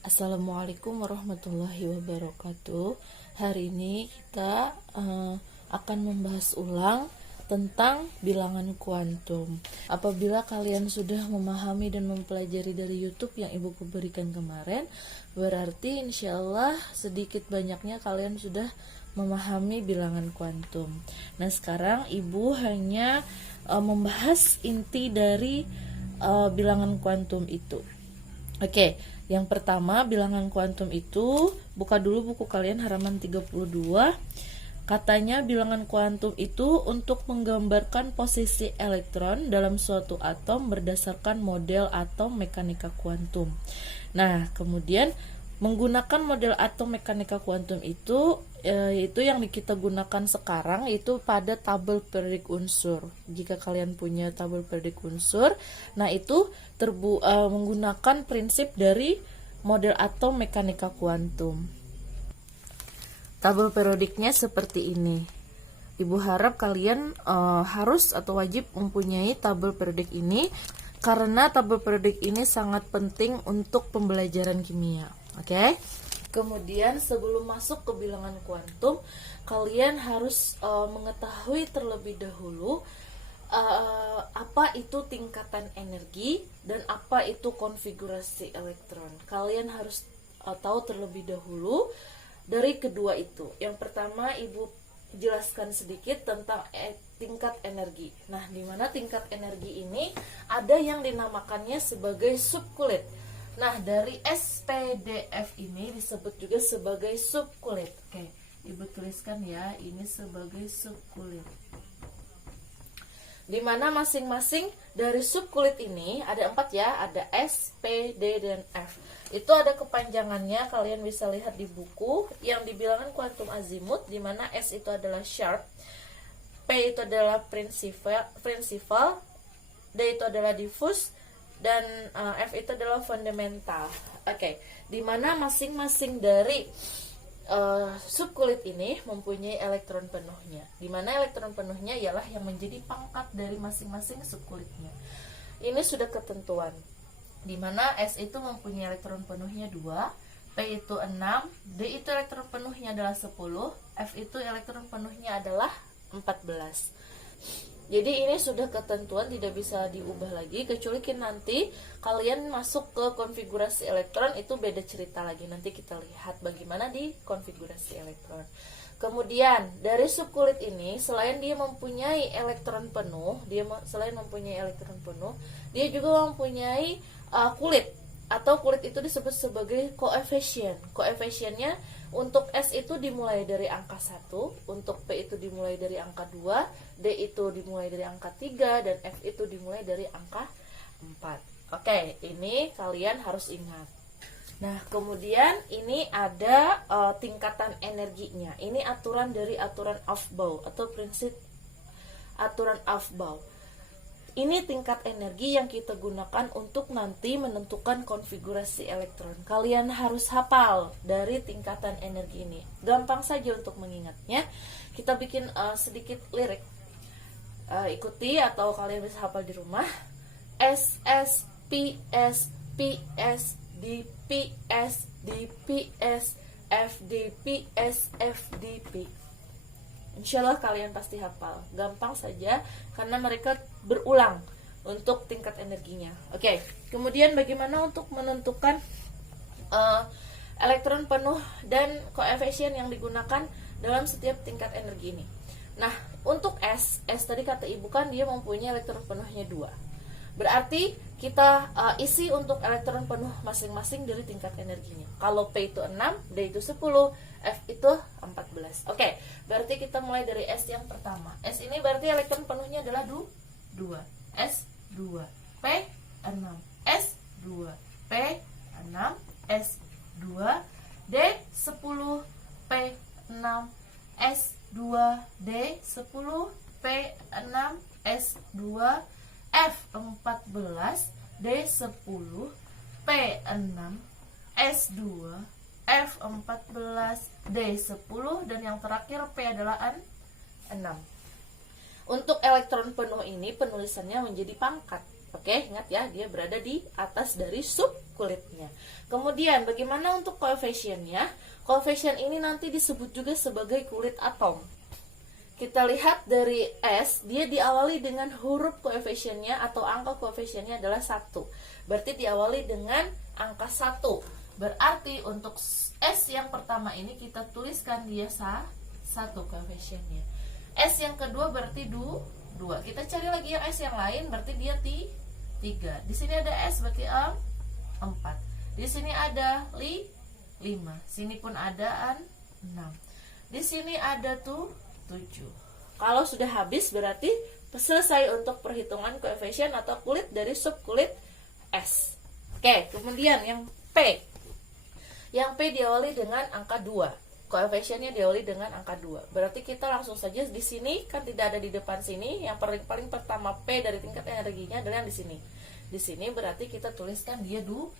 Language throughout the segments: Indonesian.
Assalamualaikum warahmatullahi wabarakatuh. Hari ini kita akan membahas ulang tentang bilangan kuantum. Apabila kalian sudah memahami dan mempelajari dari YouTube yang ibuku berikan kemarin, berarti insya Allah sedikit banyaknya kalian sudah memahami bilangan kuantum. Nah, sekarang ibu hanya membahas inti dari bilangan kuantum itu. Oke, yang pertama bilangan kuantum itu, buka dulu buku kalian halaman 32. Katanya bilangan kuantum itu untuk menggambarkan posisi elektron dalam suatu atom berdasarkan model atom mekanika kuantum. Nah, kemudian menggunakan model atom mekanika kuantum itu yang kita gunakan sekarang itu pada tabel periodik unsur. Jika kalian punya tabel periodik unsur, nah itu menggunakan prinsip dari model atom mekanika kuantum. Tabel periodiknya seperti ini. Ibu harap kalian harus atau wajib mempunyai tabel periodik ini karena tabel periodik ini sangat penting untuk pembelajaran kimia. Oke. Kemudian sebelum masuk ke bilangan kuantum, kalian harus mengetahui terlebih dahulu apa itu tingkatan energi dan apa itu konfigurasi elektron. Kalian harus tahu terlebih dahulu dari kedua itu. Yang pertama, ibu jelaskan sedikit tentang tingkat energi. Nah, di mana tingkat energi ini ada yang dinamakannya sebagai subkulit. Nah, dari SPDF ini disebut juga sebagai subkulit. Oke, ibu tuliskan ya, ini sebagai subkulit. Di mana masing-masing dari subkulit ini ada 4 ya, ada S, P, D, dan F. Itu ada kepanjangannya, kalian bisa lihat di buku yang di bilangan kuantum azimut, di mana S itu adalah sharp, P itu adalah principal, D itu adalah diffuse, dan F itu adalah fundamental. Oke, di mana masing-masing dari subkulit ini mempunyai elektron penuhnya. Di mana elektron penuhnya ialah yang menjadi pangkat dari masing-masing subkulitnya. Ini sudah ketentuan. Di mana S itu mempunyai elektron penuhnya 2, P itu 6, D itu elektron penuhnya adalah 10, F itu elektron penuhnya adalah 14. Jadi ini sudah ketentuan, tidak bisa diubah lagi, kecuali nanti kalian masuk ke konfigurasi elektron, itu beda cerita lagi. Nanti kita lihat bagaimana di konfigurasi elektron. Kemudian dari subkulit ini, selain dia mempunyai elektron penuh, dia juga mempunyai kulit, atau kulit itu disebut sebagai koefisien. Koefisiennya untuk S itu dimulai dari angka 1, untuk P itu dimulai dari angka 2, D itu dimulai dari angka 3, dan F itu dimulai dari angka 4. Oke, ini kalian harus ingat. Nah, kemudian ini ada tingkatan energinya. Ini aturan dari aturan Aufbau atau prinsip aturan Aufbau. Ini tingkat energi yang kita gunakan untuk nanti menentukan konfigurasi elektron. Kalian harus hafal dari tingkatan energi ini. Gampang saja untuk mengingatnya. Kita bikin sedikit lirik. Ikuti atau kalian bisa hafal di rumah. S, S, P, S, P, S, D, P, S, D, P, S, F, D, P, S, F, D, P. Insya Allah kalian pasti hafal. Gampang saja karena mereka berulang untuk tingkat energinya. Oke, kemudian bagaimana untuk menentukan elektron penuh dan koefisien yang digunakan dalam setiap tingkat energi ini. Nah, untuk S tadi kata ibu kan dia mempunyai elektron penuhnya 2. Berarti kita isi untuk elektron penuh masing-masing dari tingkat energinya. Kalau P itu 6, D itu 10, F itu 14. Oke, berarti kita mulai dari S yang pertama. S ini berarti elektron penuhnya adalah 2. S 2, P 6, S 2, P 6, S 2, D 10, P 6, S 2, D 10, P 6, S 2, F 14, D 10, P 6, S 2, F 14, D 10, dan yang terakhir P adalah 6. Untuk elektron penuh ini penulisannya menjadi pangkat. Oke, ingat ya, dia berada di atas dari subkulitnya. Kemudian bagaimana untuk koefisiennya? Koefisien ini nanti disebut juga sebagai kulit atom. Kita lihat dari S, dia diawali dengan huruf koefisiennya atau angka koefisiennya adalah 1. Berarti diawali dengan angka 1. Berarti untuk S yang pertama ini kita tuliskan dia 1 koefisiennya. S yang kedua berarti 2. Kita cari lagi yang S yang lain, berarti dia 3. Di sini ada S berarti 4. Di sini ada 5. Sini pun ada 6. Di sini ada 7. Kalau sudah habis berarti selesai untuk perhitungan koefisien atau kulit dari subkulit S. Oke, kemudian yang P. Yang P diawali dengan angka 2. Koefisiennya diawali dengan angka 2. Berarti kita langsung saja di sini, kan tidak ada di depan sini. Yang paling pertama P dari tingkat energinya adalah yang di sini. Di sini berarti kita tuliskan dia 2.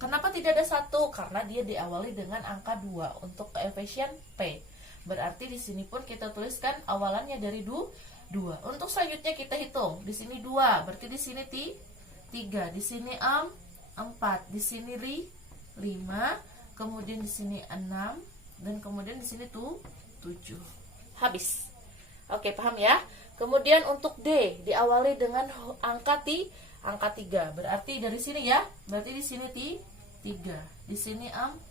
Kenapa tidak ada 1? Karena dia diawali dengan angka 2 untuk koefisien P. Berarti di sini pun kita tuliskan awalannya dari 2. Untuk selanjutnya kita hitung. Di sini 2, berarti di sini 3. Di sini 4. Di sini 5. Kemudian di sini 6. Dan kemudian di sini 7. Habis. Oke, paham ya? Kemudian untuk D diawali dengan angka 3. Berarti dari sini ya. Berarti di sini 3. Di sini 4.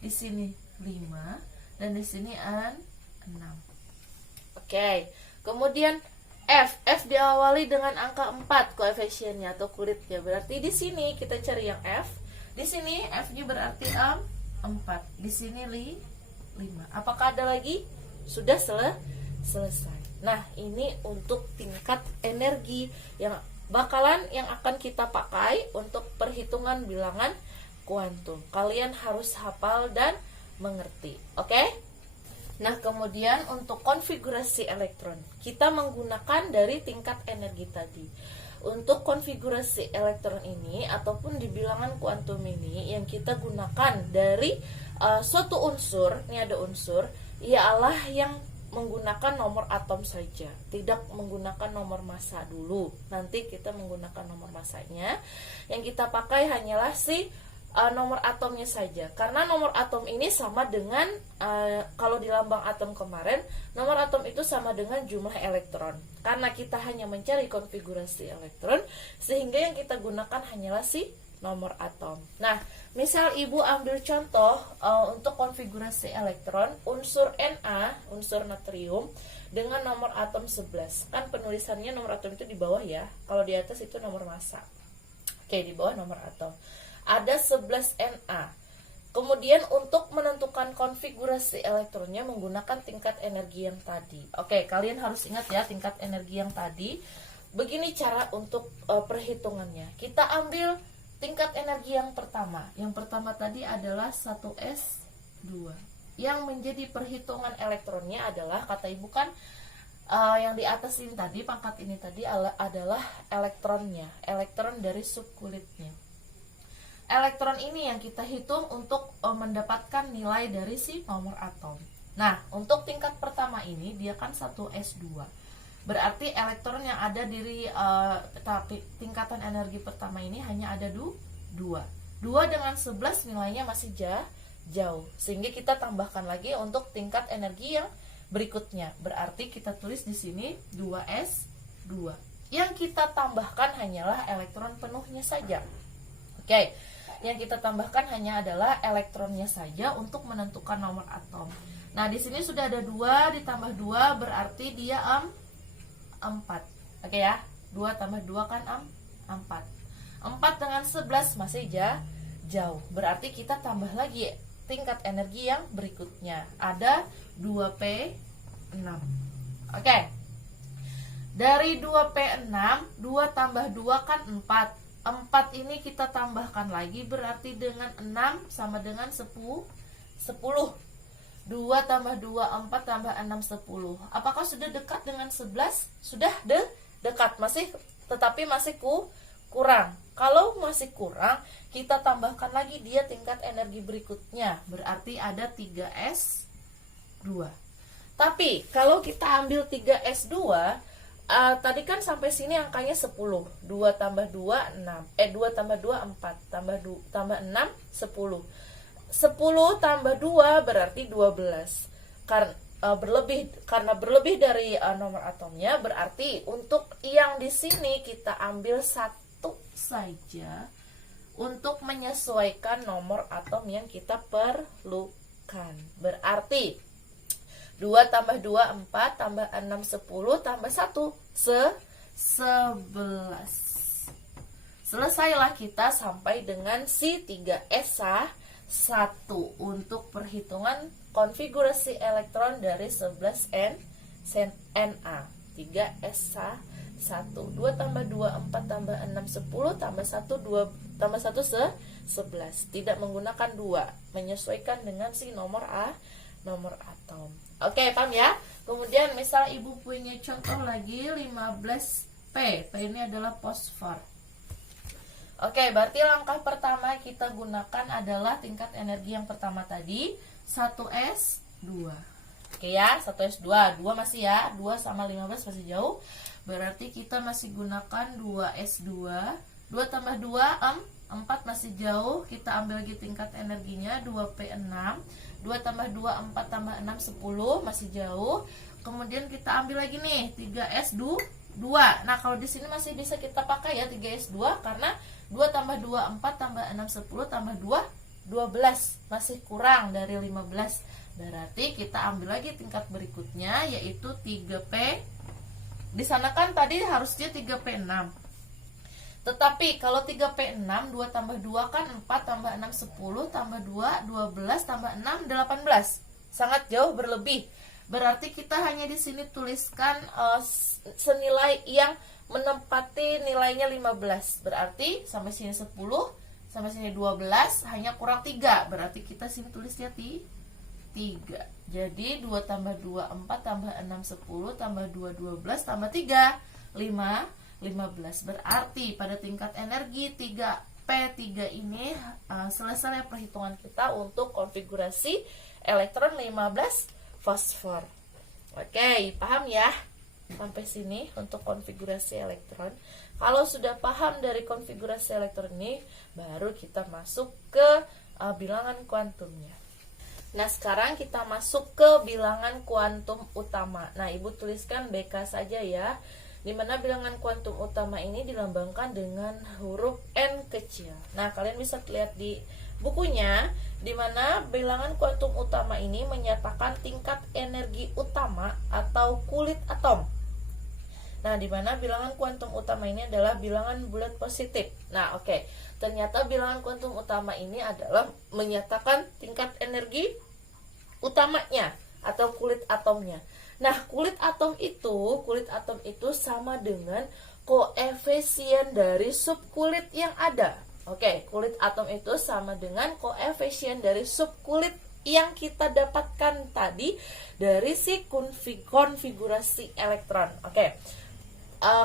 Di sini 5 dan di sini 6. Oke. Kemudian F diawali dengan angka 4 koefisiennya atau kulitnya. Berarti di sini kita cari yang F. Di sini F-nya berarti 4. Di sini 5. Apakah ada lagi? Sudah selesai. Nah, ini untuk tingkat energi yang akan kita pakai untuk perhitungan bilangan kuantum. Kalian harus hafal dan mengerti. Oke? Nah, kemudian untuk konfigurasi elektron, kita menggunakan dari tingkat energi tadi. Untuk konfigurasi elektron ini ataupun di bilangan kuantum ini yang kita gunakan dari suatu unsur, ini ada unsur, ialah yang menggunakan nomor atom saja, tidak menggunakan nomor massa dulu. Nanti kita menggunakan nomor massanya. Yang kita pakai hanyalah nomor atomnya saja. Karena nomor atom ini sama dengan kalau di lambang atom kemarin, nomor atom itu sama dengan jumlah elektron. Karena kita hanya mencari konfigurasi elektron, sehingga yang kita gunakan hanyalah nomor atom. Nah, misal ibu ambil contoh untuk konfigurasi elektron, unsur Na, unsur natrium dengan nomor atom 11. Kan penulisannya nomor atom itu di bawah ya. Kalau di atas itu nomor massa. Oke, di bawah nomor atom. Ada 11 Na. Kemudian untuk menentukan konfigurasi elektronnya menggunakan tingkat energi yang tadi. Oke, kalian harus ingat ya tingkat energi yang tadi. Begini cara untuk perhitungannya. Kita ambil tingkat energi yang pertama. Yang pertama tadi adalah 1s2. Yang menjadi perhitungan elektronnya adalah, kata ibu kan yang di atas ini tadi, pangkat ini tadi adalah elektronnya, elektron dari subkulitnya. Elektron ini yang kita hitung untuk mendapatkan nilai dari nomor atom. Nah, untuk tingkat pertama ini dia kan 1s2. Berarti elektron yang ada dari tingkatan energi pertama ini hanya ada 2. 2 dengan 11 nilainya masih jauh. Sehingga kita tambahkan lagi untuk tingkat energi yang berikutnya. Berarti kita tulis di sini 2s2. Yang kita tambahkan hanyalah elektron penuhnya saja. Oke. Yang kita tambahkan hanya adalah elektronnya saja untuk menentukan nomor atom. Nah, di sini sudah ada 2 ditambah 2 berarti dia 4. Oke ya. 2 tambah 2 kan 4. 4 dengan 11 masih jauh. Berarti kita tambah lagi tingkat energi yang berikutnya. Ada 2p6. Oke. Dari 2p6, 2 tambah 2 kan 4. 4 ini kita tambahkan lagi berarti dengan 6 sama dengan 10. 2 tambah 2, 4 tambah 6, 10. Apakah sudah dekat dengan 11? Sudah dekat, tetapi masih kurang. Kalau masih kurang, kita tambahkan lagi dia tingkat energi berikutnya. Berarti ada 3s2. Tapi kalau kita ambil 3s2, tadi kan sampai sini angkanya 10. 2 tambah 2 6. 2 tambah 2 4. Tambah 6 10. 10 tambah 2 berarti 12. Karena berlebih dari nomor atomnya, berarti untuk yang di sini kita ambil satu saja untuk menyesuaikan nomor atom yang kita perlukan. Berarti 2 tambah 2 4, tambah 6 10, tambah 1 11. Selesailah kita sampai dengan si 3s1 untuk perhitungan konfigurasi elektron dari 11 Na. 3s1. 2 tambah 2 4, tambah 6 10, tambah 1 11. Tidak menggunakan 2, menyesuaikan dengan si nomor atom. Oke, paham ya? Kemudian misal ibu punya contoh lagi 15P. P ini adalah fosfor. Oke, berarti langkah pertama kita gunakan adalah tingkat energi yang pertama tadi, 1s2. Oke ya, 1s2. 2 masih ya, 2 sama 15 masih jauh. Berarti kita masih gunakan 2s2. 2 tambah 2 4 masih jauh. Kita ambil lagi tingkat energinya, 2p6. 2 tambah 2 4, tambah 6 10 masih jauh. Kemudian kita ambil lagi nih 3s2. Nah, kalau di sini masih bisa kita pakai ya 3s2 karena 2 tambah 2 4, tambah 6 10, tambah 2 12. Masih kurang dari 15. Berarti kita ambil lagi tingkat berikutnya yaitu 3p. Di sana kan tadi harusnya 3p6. Tetapi kalau 3p6, 2 tambah 2 kan 4, tambah 6 10, tambah 2 12, tambah 6 18. Sangat jauh berlebih. Berarti kita hanya di sini tuliskan senilai yang menempati nilainya 15. Berarti sampai sini 10, sampai sini 12, hanya kurang 3. Berarti kita sini tulisnya 3. Jadi 2 tambah 2 4, tambah 6 10, tambah 2 12, tambah 3 5 15. Berarti pada tingkat energi 3P3 ini selesai perhitungan kita untuk konfigurasi elektron 15 fosfor. Oke, paham ya? Sampai sini untuk konfigurasi elektron. Kalau sudah paham dari konfigurasi elektron ini, baru kita masuk ke bilangan kuantumnya. Nah, sekarang kita masuk ke bilangan kuantum utama. Nah, ibu tuliskan BK saja ya. Dimana bilangan kuantum utama ini dilambangkan dengan huruf N kecil. Nah, kalian bisa lihat di bukunya, dimana bilangan kuantum utama ini menyatakan tingkat energi utama atau kulit atom. Nah, dimana bilangan kuantum utama ini adalah bilangan bulat positif. Nah, oke. Ternyata bilangan kuantum utama ini adalah menyatakan tingkat energi utamanya atau kulit atomnya. Nah, kulit atom itu sama dengan koefisien dari subkulit yang ada. Oke, kulit atom itu sama dengan koefisien dari subkulit yang kita dapatkan tadi dari si konfigurasi elektron. Oke.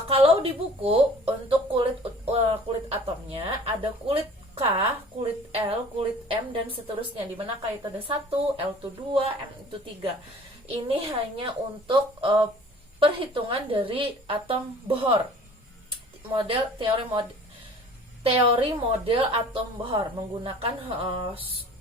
Kalau di buku untuk kulit atomnya ada kulit K, kulit L, kulit M, dan seterusnya. Dimana K itu ada 1, L itu 2, M itu 3. Ini hanya untuk perhitungan dari atom Bohr. Teori model atom Bohr menggunakan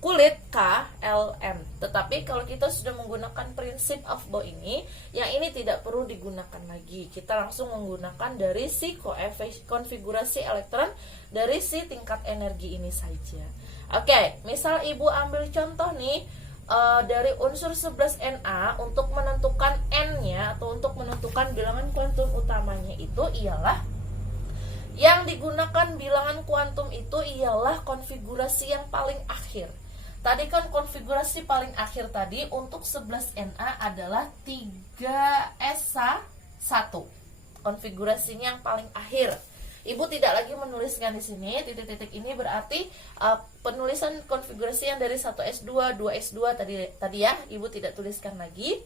kulit K, L, M. Tetapi kalau kita sudah menggunakan prinsip of Bohr ini, yang ini tidak perlu digunakan lagi. Kita langsung menggunakan dari si konfigurasi elektron dari si tingkat energi ini saja. Oke, misal ibu ambil contoh nih, dari unsur 11Na untuk menentukan N-nya atau untuk menentukan bilangan kuantum utamanya itu ialah yang digunakan bilangan kuantum itu ialah konfigurasi yang paling akhir. Tadi kan konfigurasi paling akhir tadi untuk 11Na adalah 3s1. Konfigurasinya yang paling akhir. Ibu tidak lagi menuliskan di sini titik-titik ini, berarti penulisan konfigurasi yang dari 1s2, 2s2 tadi ya, ibu tidak tuliskan lagi.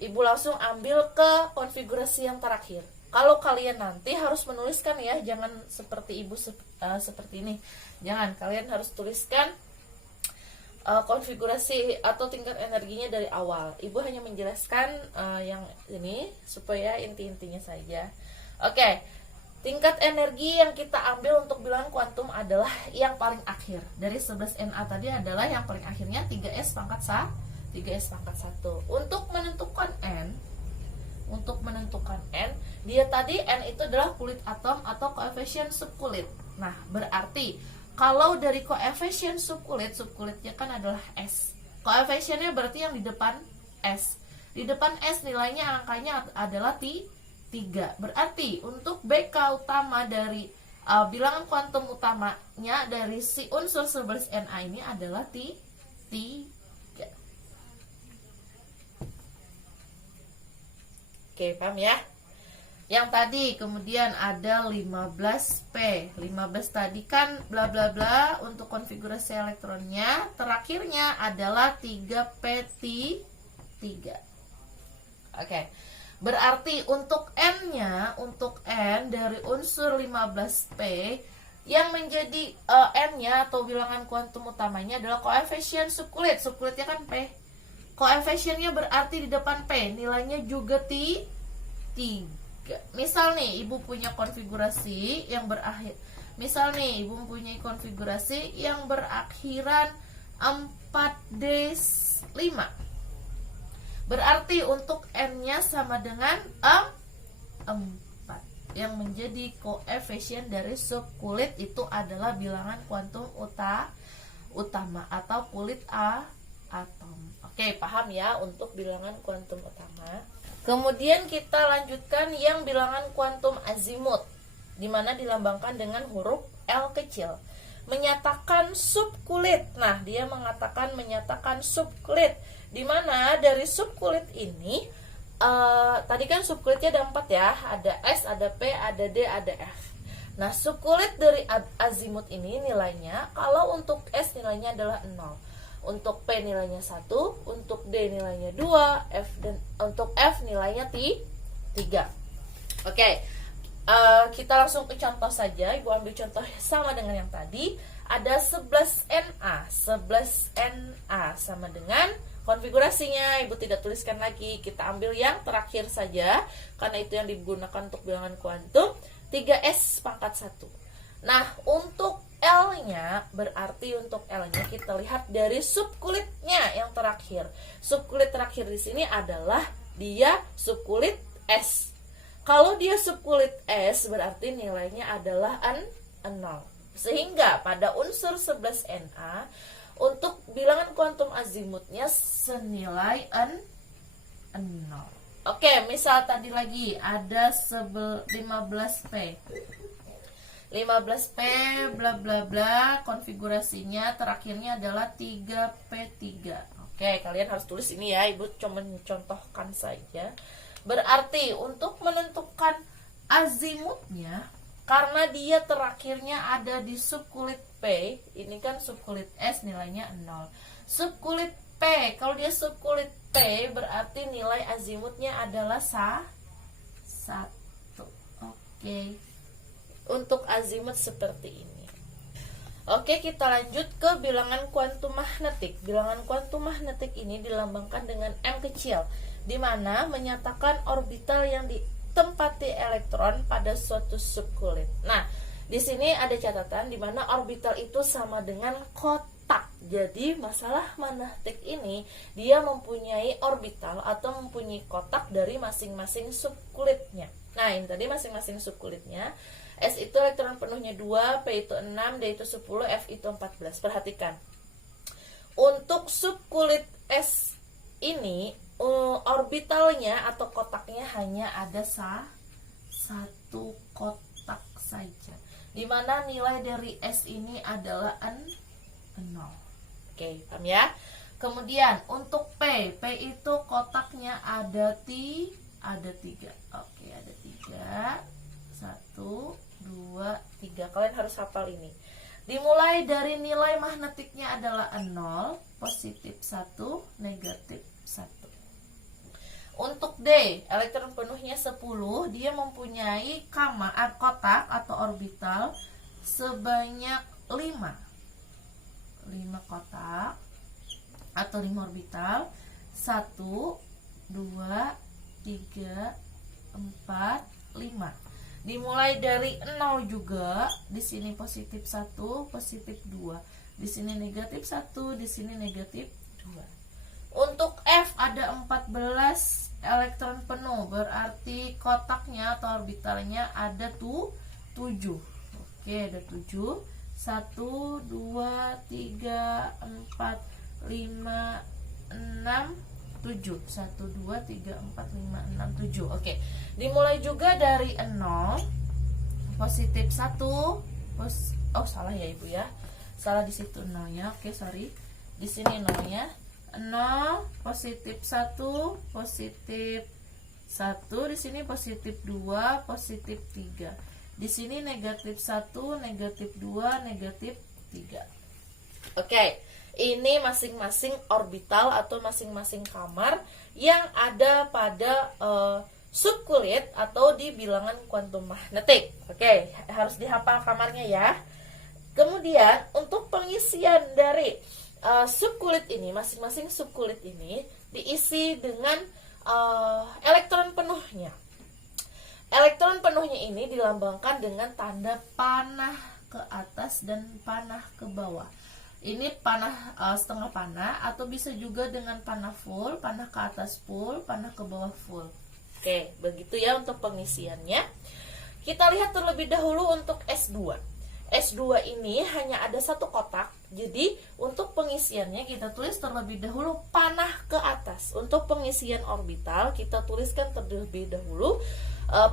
Ibu langsung ambil ke konfigurasi yang terakhir. Kalau kalian nanti harus menuliskan ya, jangan seperti ibu seperti ini. Jangan, kalian harus tuliskan konfigurasi atau tingkat energinya dari awal. Ibu hanya menjelaskan yang ini supaya inti-intinya saja. Oke, tingkat energi yang kita ambil untuk bilangan kuantum adalah yang paling akhir. Dari 11 Na tadi adalah yang paling akhirnya 3s pangkat 1. Untuk menentukan N, dia tadi N itu adalah kulit atom atau koefisien subkulit. Nah, berarti kalau dari koefisien subkulitnya kan adalah S. Koefisiennya berarti yang di depan S. Di depan S nilainya angkanya adalah 3. Berarti untuk BK utama dari bilangan kuantum utamanya dari si unsur 11 Na ini adalah 3. Oke, paham ya? Yang tadi kemudian ada 15P. 15 tadi kan bla bla bla untuk konfigurasi elektronnya. Terakhirnya adalah 3P3. Oke. Berarti untuk N-nya, untuk N dari unsur 15P yang menjadi N-nya atau bilangan kuantum utamanya adalah koefisien subkulit. Subkulitnya kan P. Koefisiennya berarti di depan P, nilainya juga 3. Misal nih ibu punya konfigurasi yang berakhiran 4D5. Berarti untuk N-nya sama dengan 4. Yang menjadi koefisien dari subkulit itu adalah bilangan kuantum utama atau kulit atom. Oke, paham ya untuk bilangan kuantum utama. Kemudian kita lanjutkan yang bilangan kuantum azimut, di mana dilambangkan dengan huruf L kecil. Menyatakan subkulit. Nah, dia menyatakan subkulit, di mana dari subkulit ini tadi kan subkulitnya ada 4 ya, ada S, ada P, ada D, ada F. Nah, subkulit dari azimut ini nilainya, kalau untuk S nilainya adalah 0. Untuk P nilainya 1, untuk D nilainya 2, untuk F nilainya 3. Oke, kita langsung ke contoh saja. Ibu ambil contoh sama dengan yang tadi. Ada 11 Na. 11 Na sama dengan konfigurasinya. Ibu tidak tuliskan lagi. Kita ambil yang terakhir saja, karena itu yang digunakan untuk bilangan kuantum. 3s pangkat 1. Nah, untuk L-nya, berarti untuk L-nya kita lihat dari subkulitnya yang terakhir. Subkulit terakhir di sini adalah dia subkulit S. Kalau dia subkulit S, berarti nilainya adalah 0. Sehingga pada unsur 11 Na untuk bilangan kuantum azimutnya senilai 0. Oke, misal tadi lagi ada 15P. 15P bla bla bla, konfigurasinya terakhirnya adalah 3P3. Oke, kalian harus tulis ini ya, Ibu cuma mencontohkan saja. Berarti untuk menentukan azimutnya, karena dia terakhirnya ada di subkulit P, ini kan subkulit S nilainya 0. Subkulit P, kalau dia subkulit P berarti nilai azimutnya adalah 1. Oke. Untuk azimut seperti ini. Oke, kita lanjut ke bilangan kuantum magnetik. Bilangan kuantum magnetik ini dilambangkan dengan M kecil, di mana menyatakan orbital yang ditempati elektron pada suatu subkulit. Nah, di sini ada catatan di mana orbital itu sama dengan kotak. Jadi, masalah magnetik ini dia mempunyai orbital atau mempunyai kotak dari masing-masing subkulitnya. Nah, ini tadi masing-masing subkulitnya. S itu elektron penuhnya 2, P itu 6, D itu 10, F itu 14. Perhatikan. Untuk subkulit S ini orbitalnya atau kotaknya hanya ada satu kotak saja. Dimana nilai dari S ini adalah 0. Oke, paham ya? Kemudian untuk P itu kotaknya ada 3. Oke, ada 3. 1, 2, 3. Kalian harus hafal ini. Dimulai dari nilai magnetiknya adalah 0, positif 1, negatif 1. Untuk D, elektron penuhnya 10, dia mempunyai kotak atau orbital sebanyak 5 kotak. atau 5 orbital. 1, 2, 3, 4, 5. Dimulai dari 0 juga. Di sini positif 1, positif 2. Di sini negatif 1, di sini negatif 2. Untuk F ada 14 elektron penuh, berarti kotaknya atau orbitalnya ada 7. Oke, ada 7. 1, 2, 3, 4, 5, 6, 7. 1, 2, 3, 4, 5, 6, 7. Oke. Dimulai juga dari 0. Positif 1. Oh, salah ya Ibu ya. Salah di situ 0-nya. Oke, sorry. Di sini 0-nya. 0, positif 1, positif 1. Di sini positif 2, positif 3. Di sini negatif 1, negatif 2, negatif 3. Oke. Ini masing-masing orbital atau masing-masing kamar yang ada pada subkulit atau di bilangan kuantum magnetik. Oke, harus dihafal kamarnya ya. Kemudian untuk pengisian dari subkulit ini, masing-masing subkulit ini diisi dengan elektron penuhnya. Elektron penuhnya ini dilambangkan dengan tanda panah ke atas dan panah ke bawah. Ini panah setengah panah, atau bisa juga dengan panah full, panah ke atas full, panah ke bawah full. Oke, begitu ya untuk pengisiannya. Kita lihat terlebih dahulu untuk S2. S2 ini hanya ada satu kotak. Jadi untuk pengisiannya kita tulis terlebih dahulu panah ke atas. Untuk pengisian orbital kita tuliskan terlebih dahulu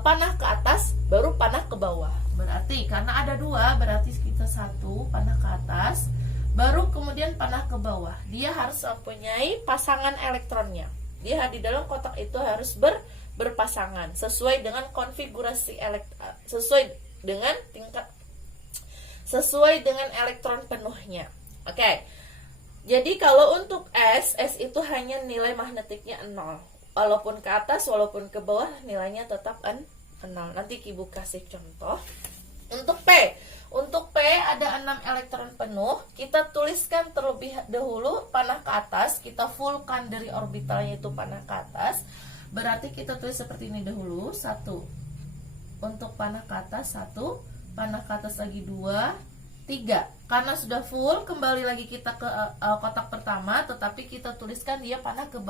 panah ke atas, baru panah ke bawah. Berarti karena ada 2, berarti kita 1 panah ke atas, baru kemudian panah ke bawah. Dia harus mempunyai pasangan elektronnya. Dia di dalam kotak itu harus berpasangan sesuai dengan konfigurasi sesuai dengan tingkat, sesuai dengan elektron penuhnya. Oke. Jadi kalau untuk S itu hanya nilai magnetiknya 0. Walaupun ke atas, walaupun ke bawah nilainya tetap 0. Nanti Ibu kasih contoh. Untuk P ada 6 elektron penuh. Kita tuliskan terlebih dahulu panah ke atas. Kita fullkan dari orbitalnya itu panah ke atas. Berarti kita tulis seperti ini dahulu. 1. Untuk panah ke atas 1. Panah ke atas lagi 2, 3. Karena sudah full, kembali lagi kita ke kotak pertama. Tetapi kita tuliskan dia panah ke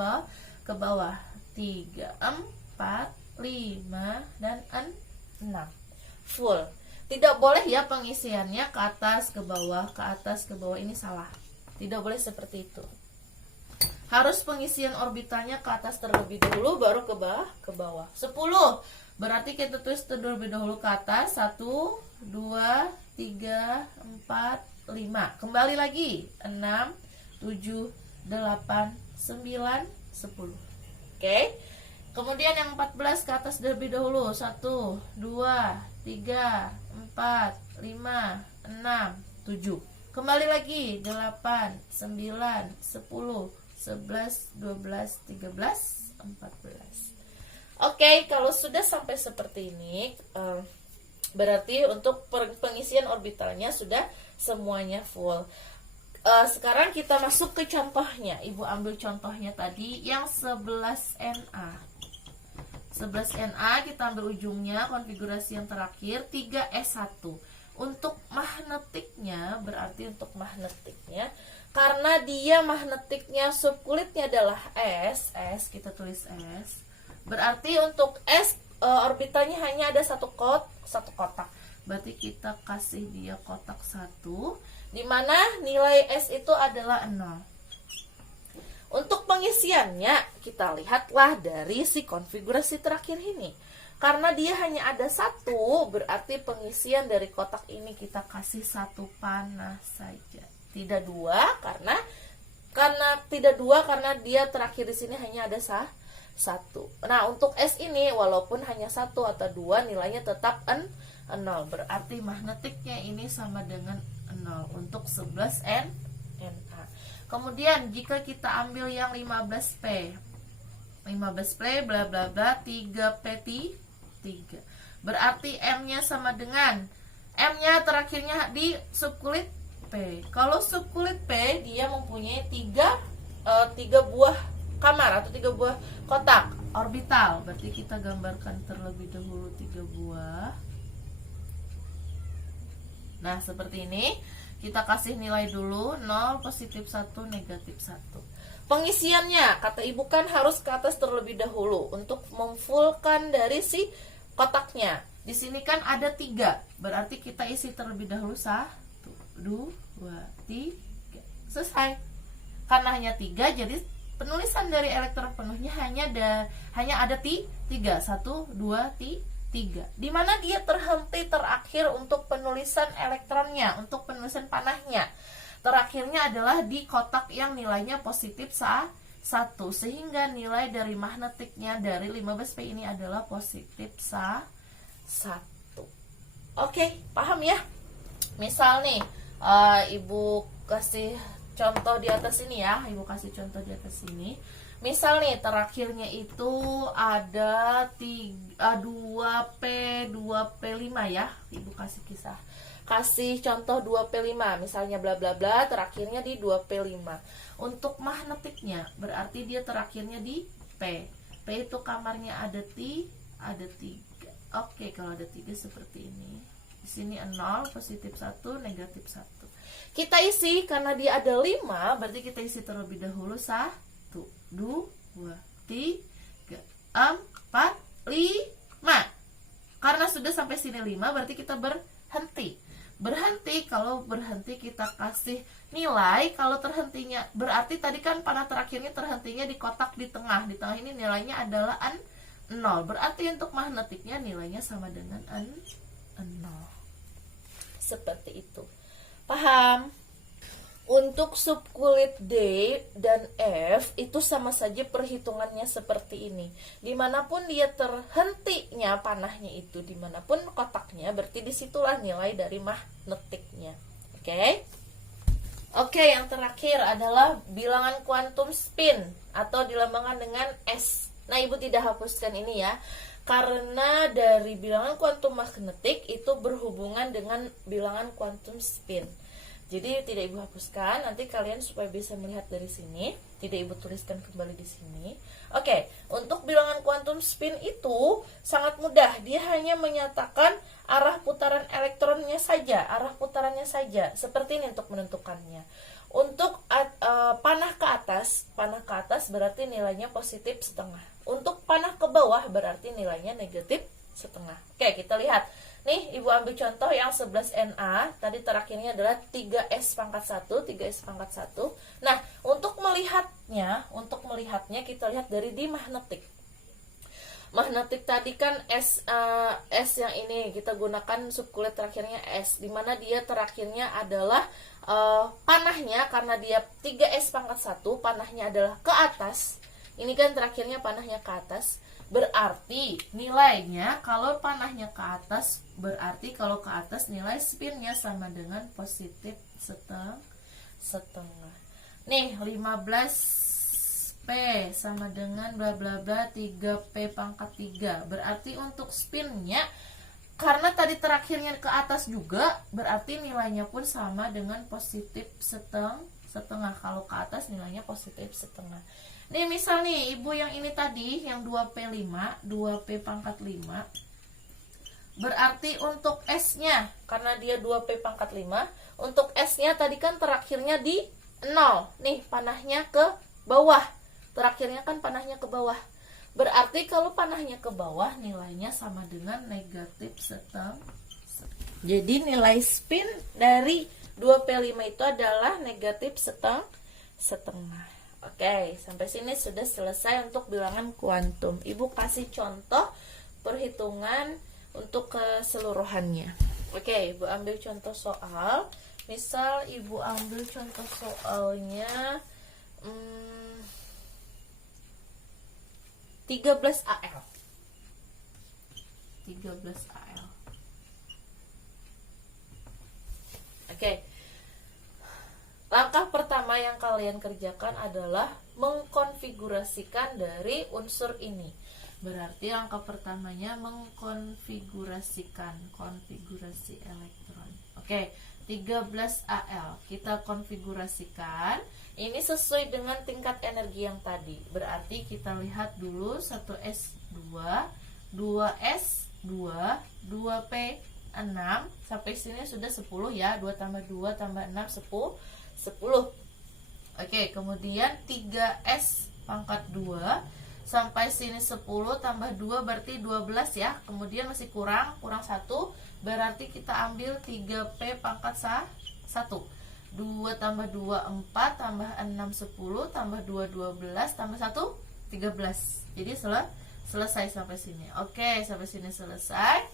bawah. 3, 4, 5, dan 6. Full. Tidak boleh ya pengisiannya ke atas, ke bawah, ke atas, ke bawah. Ini salah. Tidak boleh seperti itu. Harus pengisian orbitalnya ke atas terlebih dahulu, baru ke bawah. 10. Berarti kita tulis terlebih dahulu ke atas. 1, 2, 3, 4, 5. Kembali lagi. 6, 7, 8, 9, 10. Oke. Kemudian yang 14 ke atas terlebih dahulu. 1, 2, 3, 4, 5, 6, 7. Kembali lagi. 8, 9, 10, 11, 12, 13, 14. Oke, kalau sudah sampai seperti ini, berarti untuk pengisian orbitalnya sudah semuanya full. Sekarang kita masuk ke contohnya. Ibu ambil contohnya tadi yang 11Na. 11Na kita ambil ujungnya, konfigurasi yang terakhir 3S1. Untuk magnetiknya, berarti untuk magnetiknya, karena dia magnetiknya subkulitnya adalah S, kita tulis S. Berarti untuk S orbitalnya hanya ada satu kotak. Berarti kita kasih dia kotak 1, di mana nilai S itu adalah 0. Untuk pengisiannya, kita lihatlah dari si konfigurasi terakhir ini. Karena dia hanya ada 1, berarti pengisian dari kotak ini kita kasih 1 panah saja. Tidak 2, karena tidak 2 karena dia terakhir di sini hanya ada 1. Nah, untuk S ini walaupun hanya 1 atau 2 nilainya tetap 0. Berarti magnetiknya ini sama dengan 0 untuk 11Na. Kemudian jika kita ambil yang 15P bla bla bla 3P3, berarti M-nya sama dengan M-nya terakhirnya di subkulit P. Kalau subkulit P dia mempunyai 3 3 buah kamar atau 3 buah kotak orbital. Berarti kita gambarkan terlebih dahulu 3 buah. Nah, seperti ini. Kita kasih nilai dulu 0, positif 1, negatif 1. Pengisiannya, kata ibu kan harus ke atas terlebih dahulu untuk memfullkan dari si kotaknya. Di sini kan ada 3, berarti kita isi terlebih dahulu 1, 2, 3. Selesai. Karena hanya 3, jadi penulisan dari elektron penuhnya hanya ada 3. 1, 2, 3. Dimana dia terhenti terakhir untuk penulisan elektronnya, untuk penulisan panahnya. Terakhirnya adalah di kotak yang nilainya positif 1, sehingga nilai dari magnetiknya dari 15P ini adalah positif 1. Oke, paham ya? Misal nih, ibu kasih contoh di atas ini ya, ibu kasih contoh di atas ini. Misal nih terakhirnya itu ada 2P 2P5 ya. Ibu kasih contoh 2P5, misalnya bla bla bla, terakhirnya di 2P5. Untuk magnetiknya berarti dia terakhirnya di P. P itu kamarnya ada 3. Oke, kalau ada 3 seperti ini. Di sini 0, positif 1, negatif 1. Kita isi karena dia ada 5, berarti kita isi terlebih dahulu 1, 2, 3, 4, 5. Karena sudah sampai sini 5, berarti kita berhenti. Kalau berhenti kita kasih nilai. Kalau terhentinya, berarti tadi kan panah terakhirnya terhentinya di kotak di tengah. Di tengah ini nilainya adalah 0. Berarti untuk magnetiknya nilainya sama dengan 0. Seperti itu. Paham? Untuk subkulit D dan F itu sama saja perhitungannya seperti ini. Dimanapun dia terhentinya panahnya itu, dimanapun kotaknya, berarti disitulah nilai dari magnetiknya. Oke, yang terakhir adalah bilangan kuantum spin atau dilambangkan dengan S. Nah, ibu tidak hapuskan ini ya, karena dari bilangan kuantum magnetik itu berhubungan dengan bilangan kuantum spin. Jadi tidak ibu hapuskan, nanti kalian supaya bisa melihat dari sini, tidak ibu tuliskan kembali di sini. Oke, untuk bilangan kuantum spin itu sangat mudah, dia hanya menyatakan arah putaran elektronnya saja, arah putarannya saja. Seperti ini untuk menentukannya. Untuk panah ke atas berarti nilainya positif setengah. Untuk panah ke bawah berarti nilainya negatif setengah. Oke, kita lihat. Nih, ibu ambil contoh yang 11Na, tadi terakhirnya adalah 3S pangkat 1, 3S pangkat 1. Nah, untuk melihatnya kita lihat dari di magnetik. Magnetik tadi kan S yang ini kita gunakan subkulit terakhirnya S, dimana dia terakhirnya adalah panahnya, karena dia 3S pangkat 1, panahnya adalah ke atas. Ini kan terakhirnya panahnya ke atas. Berarti nilainya kalau panahnya ke atas, berarti kalau ke atas nilai spinnya sama dengan positif setengah. Nih, 15P sama dengan bla bla bla 3P pangkat 3. Berarti untuk spinnya, karena tadi terakhirnya ke atas juga, berarti nilainya pun sama dengan positif setengah. Kalau ke atas nilainya positif setengah. Nih, misal nih ibu yang ini tadi yang 2P5, 2P pangkat 5. Berarti untuk S-nya, karena dia 2P pangkat 5, untuk S-nya tadi kan terakhirnya di 0. Nih, panahnya ke bawah. Terakhirnya kan panahnya ke bawah. Berarti kalau panahnya ke bawah nilainya sama dengan negatif setengah. Jadi nilai spin dari 2P5 itu adalah negatif setengah. Oke, sampai sini sudah selesai untuk bilangan kuantum. Ibu kasih contoh perhitungan untuk keseluruhannya. Oke, ibu ambil contoh soal. Misal ibu ambil contoh soalnya 13 AL. 13 AL. Oke. Langkah pertama yang kalian kerjakan adalah mengkonfigurasikan dari unsur ini. Berarti langkah pertamanya mengkonfigurasikan konfigurasi elektron. Oke, 13 AL. Kita konfigurasikan. Ini sesuai dengan tingkat energi yang tadi. Berarti kita lihat dulu 1S2, 2S2, 2P 6. Sampai sini sudah 10 ya. 2 tambah 2 tambah 6 10. Oke, kemudian 3S pangkat 2 sampai sini 10 tambah 2 berarti 12 ya. Kemudian masih kurang 1, berarti kita ambil 3P pangkat 1. 2 tambah 2 4 tambah 6 10 tambah 2 12 tambah 1 13. Jadi selesai sampai sini. Oke, sampai sini selesai.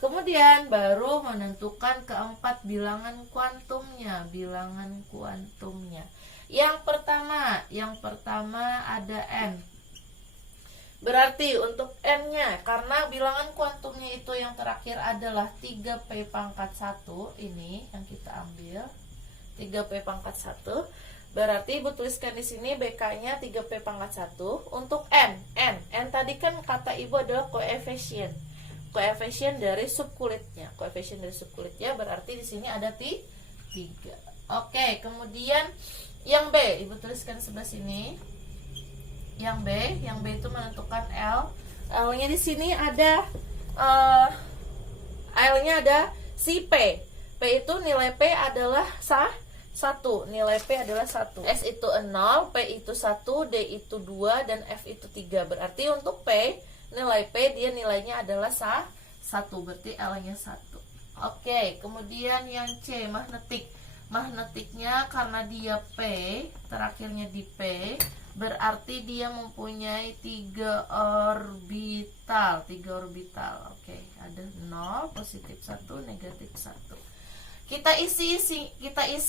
Kemudian baru menentukan keempat bilangan kuantumnya. Yang pertama ada N. Berarti untuk N-nya, karena bilangan kuantumnya itu yang terakhir adalah 3P pangkat 1, ini yang kita ambil 3P pangkat 1. Berarti Ibu tuliskan di sini BK-nya 3P pangkat 1. Untuk N tadi kan kata Ibu adalah koefisien dari subkulitnya. Koefisien dari subkulitnya berarti di sini ada 3. Oke, kemudian yang B, Ibu tuliskan sebelah sini. Yang B itu menentukan L. L-nya di sini ada L-nya ada si P. P itu nilai P adalah 1. Nilai P adalah 1. S itu 0, P itu 1, D itu 2 dan F itu 3. Berarti untuk P, nilai P dia nilainya adalah 1. Berarti L-nya 1. Oke, kemudian yang C, magnetik. Magnetiknya karena dia P, terakhirnya di P, berarti dia mempunyai 3 orbital. Oke, ada 0, positif 1, negatif 1. Kita isi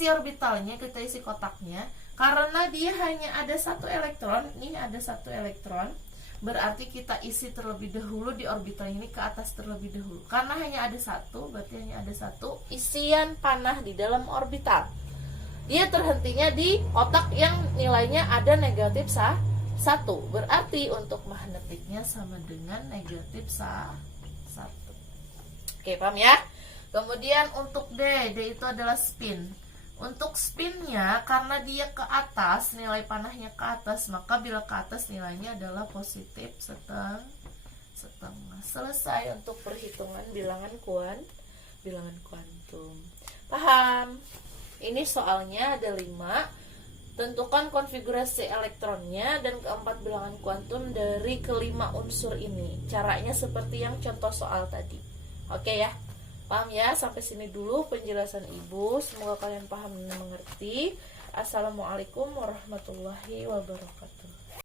orbitalnya, kita isi kotaknya. Karena dia hanya ada 1 elektron, ini ada 1 elektron, berarti kita isi terlebih dahulu di orbital ini ke atas terlebih dahulu. Karena hanya ada 1, berarti hanya ada 1 isian panah di dalam orbital. Dia terhentinya di kotak yang nilainya ada negatif 1. Berarti untuk magnetiknya sama dengan negatif 1. Oke, paham ya? Kemudian untuk D itu adalah spin. Untuk spinnya, karena dia ke atas, nilai panahnya ke atas, maka bila ke atas nilainya adalah positif setengah. Selesai untuk perhitungan bilangan kuantum. Paham? Ini soalnya ada 5. Tentukan konfigurasi elektronnya dan keempat bilangan kuantum dari kelima unsur ini. Caranya seperti yang contoh soal tadi. Oke ya? Paham ya? Sampai sini dulu penjelasan Ibu. Semoga kalian paham dan mengerti. Assalamualaikum warahmatullahi wabarakatuh.